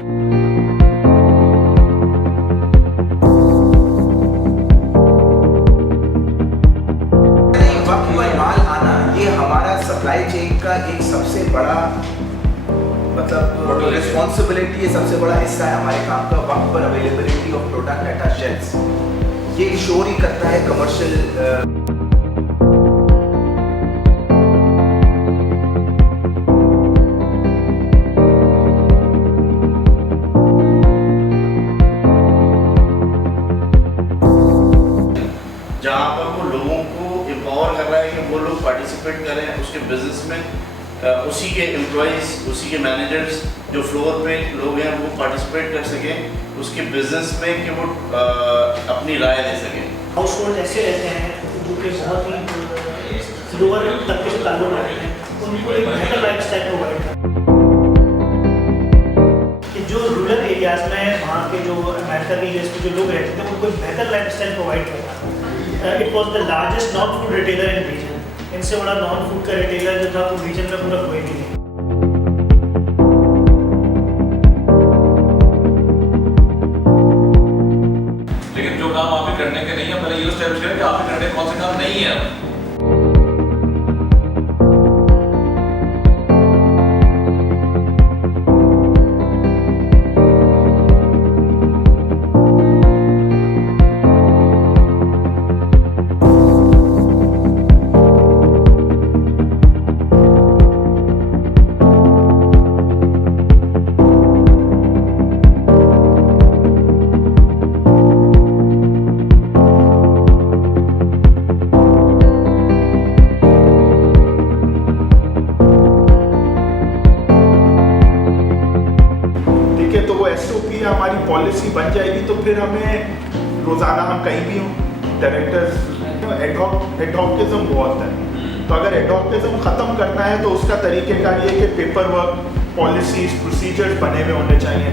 वक्त पर माल आना ये हमारा सप्लाई चेन का एक सबसे बड़ा मतलब रिस्पॉन्सिबिलिटी है, सबसे बड़ा हिस्सा है हमारे काम का। वक्त पर availability of product at our shelves ये इंश्योर ही करता है कमर्शियल। जहाँ पर वो लोगों को एम्पावर कर रहा है कि वो लोग पार्टिसिपेट करें उसके बिजनेस में, उसी के एम्प्लॉयज़, उसी के मैनेजर्स जो फ्लोर पे लोग हैं वो पार्टिसिपेट कर सकें उसके बिजनेस में, कि वो अपनी राय दे सकें। हाउस होल्ड ऐसे रहते हैं जो कि बहुत ही लोअर तबके से ताल्लुक रखते हैं, उनको एक बेहतर लाइफ स्टाइल प्रोवाइड करना। कि जो रूरल एरियाज में वहाँ के जो अमेरिका के एरियाज में जो लोग रहते थे उनको एक बेहतर लाइफ स्टाइल प्रोवाइड करना। It was the largest non food retailer in region. इनसे बड़ा नॉन फूड का रिटेलर जो था वो रीजन में पूरा कोई भी नहीं। लेकिन जो काम आप ही करने के नहीं है, पहले ये एस्टैब्लिश करें कि आप ही करने के कौन से काम नहीं है। हमारी पॉलिसी बन जाएगी तो फिर हमें रोज़ाना हम कहीं भी हों डायरेक्टर्स एडहॉकिज्म बहुत है, तो अगर एडहॉकिज्म ख़त्म करना है तो उसका तरीक़ेकार ये कि पेपर वर्क, पॉलिसीज, प्रोसीजर्स बने हुए होने चाहिए।